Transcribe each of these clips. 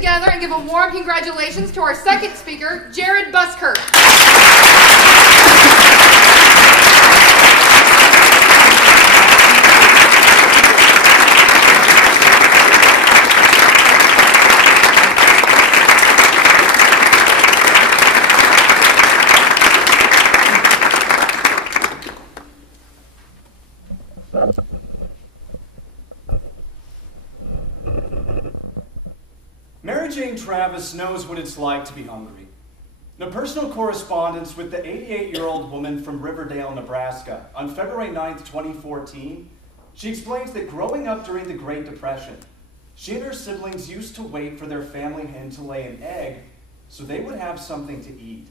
Together and give a warm congratulations to our second speaker, Jared Buskirk. Mary Jane Travis knows what it's like to be hungry. In a personal correspondence with the 88-year-old woman from Riverdale, Nebraska, on February 9th, 2014, she explains that growing up during the Great Depression, she and her siblings used to wait for their family hen to lay an egg so they would have something to eat.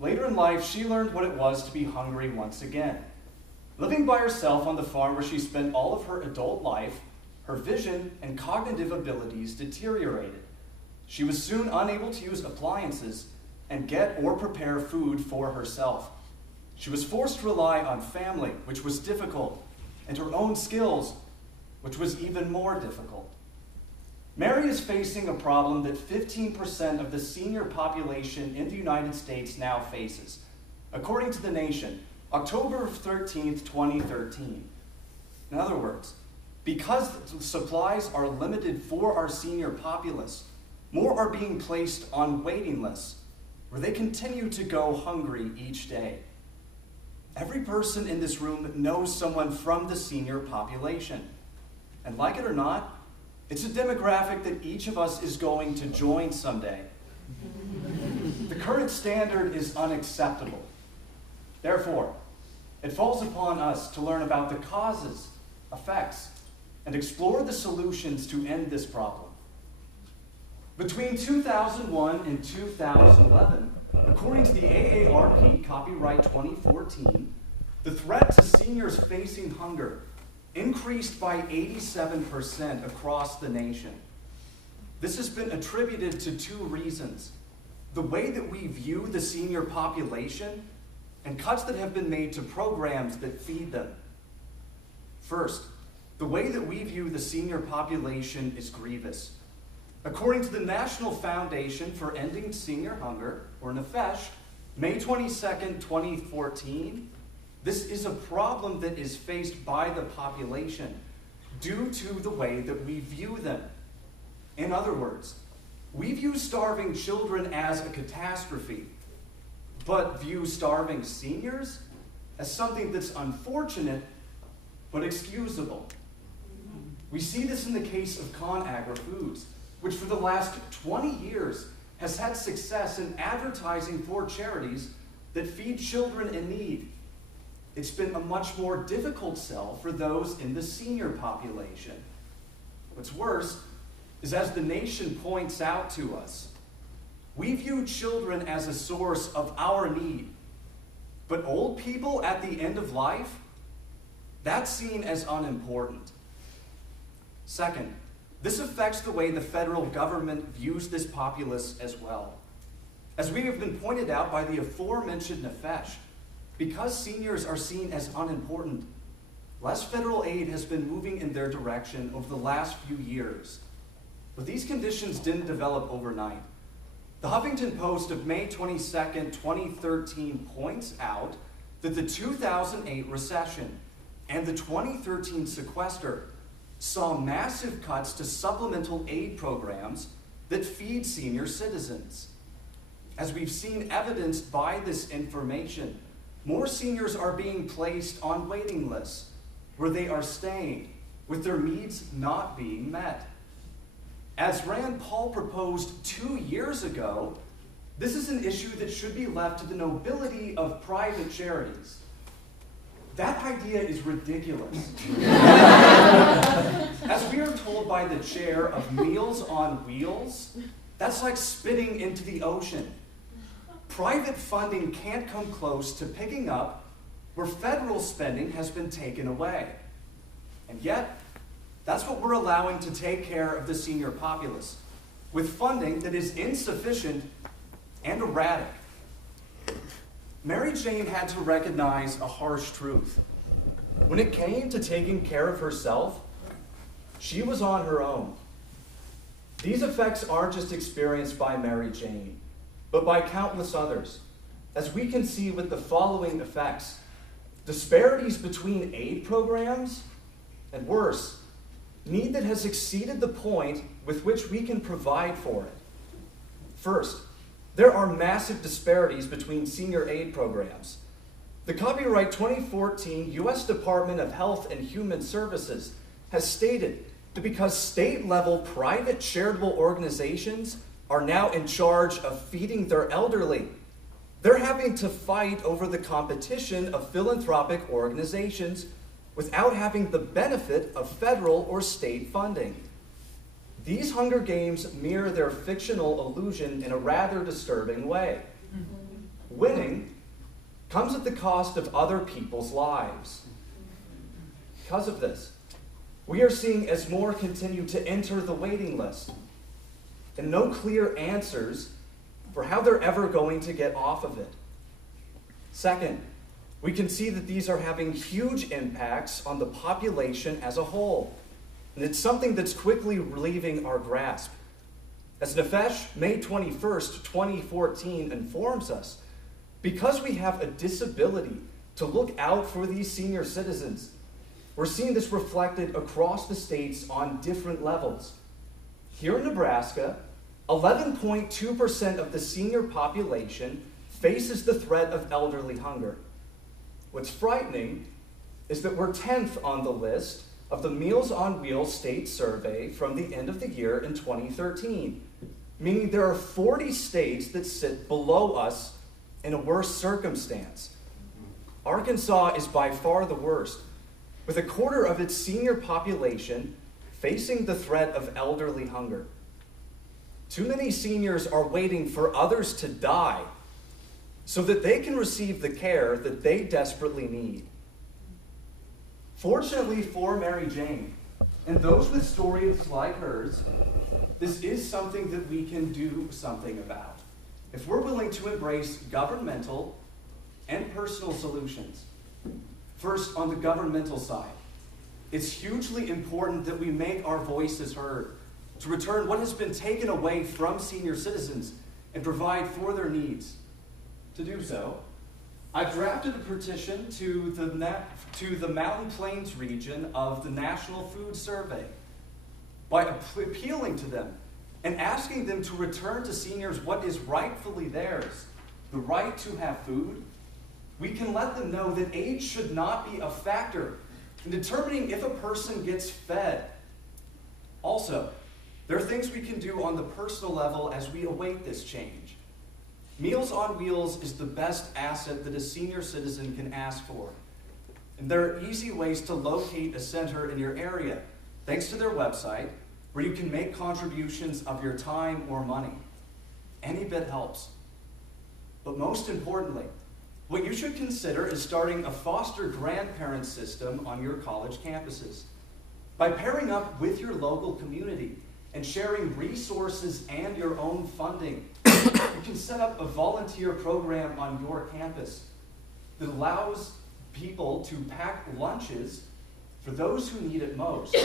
Later in life, she learned what it was to be hungry once again. Living by herself on the farm where she spent all of her adult life, her vision and cognitive abilities deteriorated. She was soon unable to use appliances and get or prepare food for herself. She was forced to rely on family, which was difficult, and her own skills, which was even more difficult. Mary is facing a problem that 15% of the senior population in the United States now faces, according to The Nation, October 13th, 2013. In other words, because supplies are limited for our senior populace, more are being placed on waiting lists, where they continue to go hungry each day. Every person in this room knows someone from the senior population. And like it or not, it's a demographic that each of us is going to join someday. The current standard is unacceptable. Therefore, it falls upon us to learn about the causes, effects, and explore the solutions to end this problem. Between 2001 and 2011, according to the AARP Copyright 2014, the threat to seniors facing hunger increased by 87% across the nation. This has been attributed to two reasons: the way that we view the senior population and cuts that have been made to programs that feed them. First, the way that we view the senior population is grievous. According to the National Foundation for Ending Senior Hunger, or NIFA, May 22nd, 2014, this is a problem that is faced by the population due to the way that we view them. In other words, we view starving children as a catastrophe, but view starving seniors as something that's unfortunate but excusable. We see this in the case of ConAgra Foods, which for the last 20 years has had success in advertising for charities that feed children in need. It's been a much more difficult sell for those in the senior population. What's worse is, as The Nation points out to us, we view children as a source of our need, but old people at the end of life, that's seen as unimportant. Second, this affects the way the federal government views this populace as well. As we have been pointed out by the aforementioned NIFA, because seniors are seen as unimportant, less federal aid has been moving in their direction over the last few years. But these conditions didn't develop overnight. The Huffington Post of May 22nd, 2013 points out that the 2008 recession and the 2013 sequester saw massive cuts to supplemental aid programs that feed senior citizens. As we've seen evidenced by this information, more seniors are being placed on waiting lists where they are staying, with their needs not being met. As Rand Paul proposed 2 years ago, this is an issue that should be left to the nobility of private charities. That idea is ridiculous. As we are told by the chair of Meals on Wheels, that's like spitting into the ocean. Private funding can't come close to picking up where federal spending has been taken away. And yet, that's what we're allowing to take care of the senior populace, with funding that is insufficient and erratic. Mary Jane had to recognize a harsh truth. When it came to taking care of herself, she was on her own. These effects aren't just experienced by Mary Jane, but by countless others, as we can see with the following effects: disparities between aid programs, and worse, need that has exceeded the point with which we can provide for it. First, there are massive disparities between senior aid programs. The copyright 2014 U.S. Department of Health and Human Services has stated that because state-level private charitable organizations are now in charge of feeding their elderly, they're having to fight over the competition of philanthropic organizations without having the benefit of federal or state funding. These Hunger Games mirror their fictional illusion in a rather disturbing way. Winning comes at the cost of other people's lives. Because of this, we are seeing as more continue to enter the waiting list, and no clear answers for how they're ever going to get off of it. Second, we can see that these are having huge impacts on the population as a whole, and it's something that's quickly leaving our grasp. As Nefesh, May 21st, 2014 informs us, because we have a disability to look out for these senior citizens, we're seeing this reflected across the states on different levels. Here in Nebraska, 11.2% of the senior population faces the threat of elderly hunger. What's frightening is that we're 10th on the list of the Meals on Wheels state survey from the end of the year in 2013, meaning there are 40 states that sit below us in a worse circumstance. Arkansas is by far the worst, with a quarter of its senior population facing the threat of elderly hunger. Too many seniors are waiting for others to die so that they can receive the care that they desperately need. Fortunately for Mary Jane, and those with stories like hers, this is something that we can do something about if we're willing to embrace governmental and personal solutions. First, on the governmental side, it's hugely important that we make our voices heard to return what has been taken away from senior citizens and provide for their needs. To do so, I've drafted a petition to the Mountain Plains region of the National Food Survey by appealing to them and asking them to return to seniors what is rightfully theirs, the right to have food. We can let them know that age should not be a factor in determining if a person gets fed. Also, there are things we can do on the personal level as we await this change. Meals on Wheels is the best asset that a senior citizen can ask for. And there are easy ways to locate a center in your area, thanks to their website, where you can make contributions of your time or money. Any bit helps. But most importantly, what you should consider is starting a foster grandparent system on your college campuses. By pairing up with your local community and sharing resources and your own funding, you can set up a volunteer program on your campus that allows people to pack lunches for those who need it most,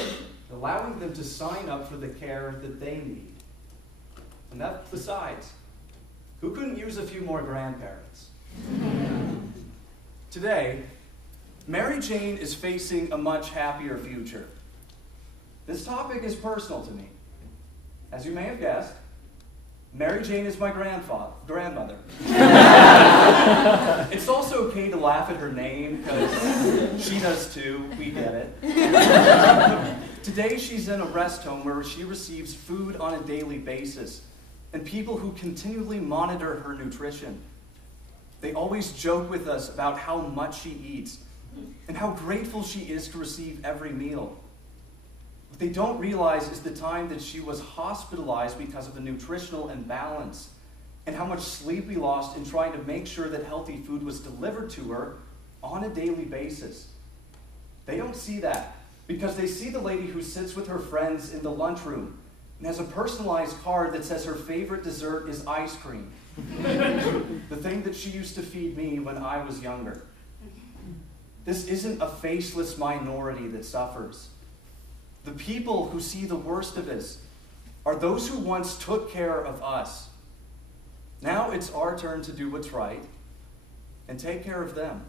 allowing them to sign up for the care that they need. And that, besides, who couldn't use a few more grandparents? Today, Mary Jane is facing a much happier future. This topic is personal to me. As you may have guessed, Mary Jane is my grandmother. It's also okay to laugh at her name, because she does too, we get it. Today she's in a rest home where she receives food on a daily basis, and people who continually monitor her nutrition. They always joke with us about how much she eats, and how grateful she is to receive every meal. What they don't realize is the time that she was hospitalized because of a nutritional imbalance, and how much sleep we lost in trying to make sure that healthy food was delivered to her on a daily basis. They don't see that, because they see the lady who sits with her friends in the lunchroom and has a personalized card that says her favorite dessert is ice cream. The thing that she used to feed me when I was younger. This isn't a faceless minority that suffers. The people who see the worst of us are those who once took care of us. Now it's our turn to do what's right and take care of them.